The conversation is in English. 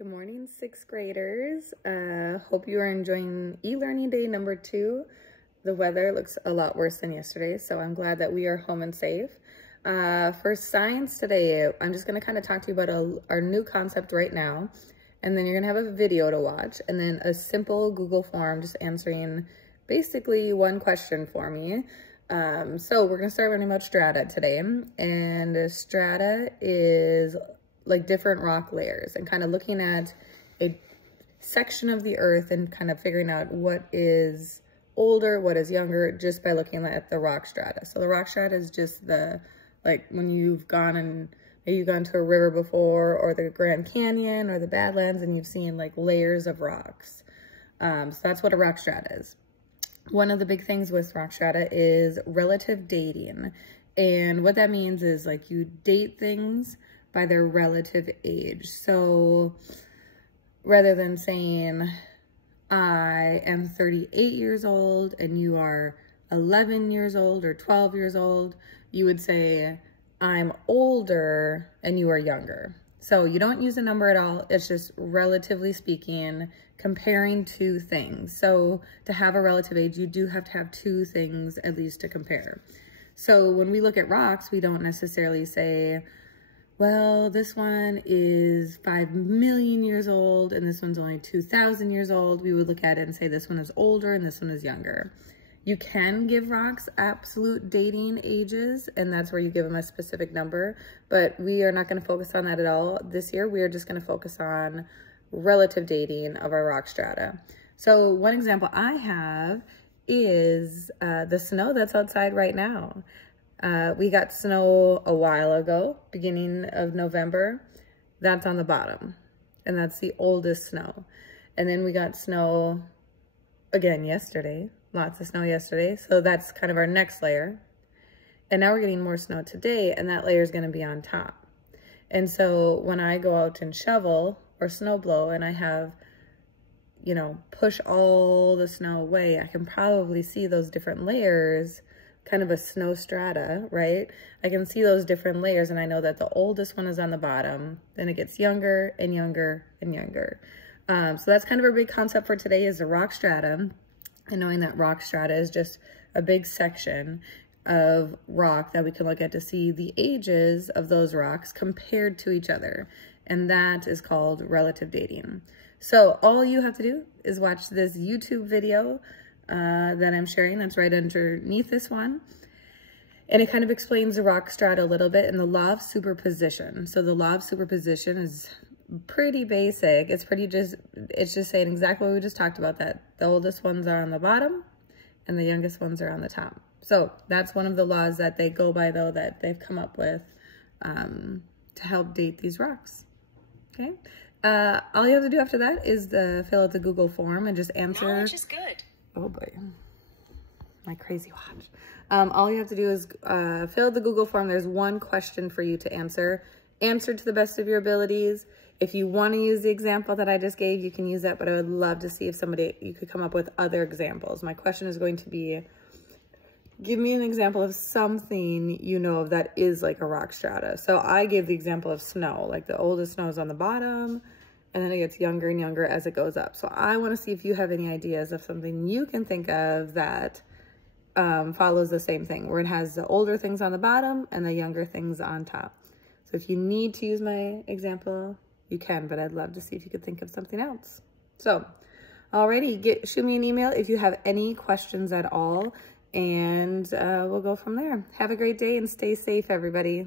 Good morning, sixth graders. Hope you are enjoying e-learning day number 2. The weather looks a lot worse than yesterday, so I'm glad that we are home and safe. For science today, I'm just gonna kind of talk to you about our new concept right now, and then you're gonna have a video to watch, and then a simple Google form just answering basically one question for me. So we're gonna start learning about strata today, and strata is like different rock layers and kind of looking at a section of the earth and kind of figuring out what is older, what is younger, just by looking at the rock strata. So the rock strata is just like when you've gone and maybe you've gone to a river before, or the Grand Canyon or the Badlands, and you've seen like layers of rocks. So that's what a rock strata is. One of the big things with rock strata is relative dating. And what that means is like you date things by their relative age. So rather than saying I am 38 years old and you are 11 years old or 12 years old, you would say I'm older and you are younger. So you don't use a number at all. It's just relatively speaking, comparing two things. So to have a relative age, you do have to have two things at least to compare. So when we look at rocks, we don't necessarily say, well, this one is 5 million years old and this one's only 2,000 years old. We would look at it and say this one is older and this one is younger. You can give rocks absolute dating ages, and that's where you give them a specific number, but we are not going to focus on that at all this year. We are just going to focus on relative dating of our rock strata. So one example I have is the snow that's outside right now. We got snow a while ago, beginning of November. That's on the bottom, and that's the oldest snow. And then we got snow again yesterday, lots of snow yesterday. So that's kind of our next layer. And now we're getting more snow today, and that layer is going to be on top. And so when I go out and shovel or snow blow and I have, you know, push all the snow away, I can probably see those different layers, kind of a snow strata, right? I can see those different layers, and I know that the oldest one is on the bottom, then it gets younger and younger and younger. So that's kind of a big concept for today, is the rock strata, and knowing that rock strata is just a big section of rock that we can look at to see the ages of those rocks compared to each other. And that is called relative dating. So all you have to do is watch this YouTube video that I'm sharing. That's right underneath this one. And it kind of explains the rock strata a little bit and the law of superposition. So the law of superposition is pretty basic. It's just saying exactly what we just talked about, that the oldest ones are on the bottom and the youngest ones are on the top. So that's one of the laws that they go by, though, that they've come up with to help date these rocks. Okay. All you have to do after that is fill out the Google form and just answer. Knowledge is good. Oh boy, my crazy watch. All you have to do is fill out the Google form. There's one question for you to answer. Answer to the best of your abilities. If you want to use the example that I just gave, you can use that, but I would love to see if you could come up with other examples. My question is going to be, give me an example of something you know of that is like a rock strata. So I gave the example of snow, like the oldest snow is on the bottom, and then it gets younger and younger as it goes up. So I want to see if you have any ideas of something you can think of that follows the same thing, where it has the older things on the bottom and the younger things on top. So if you need to use my example, you can, but I'd love to see if you could think of something else. So alrighty, shoot me an email if you have any questions at all, and we'll go from there. Have a great day and stay safe, everybody.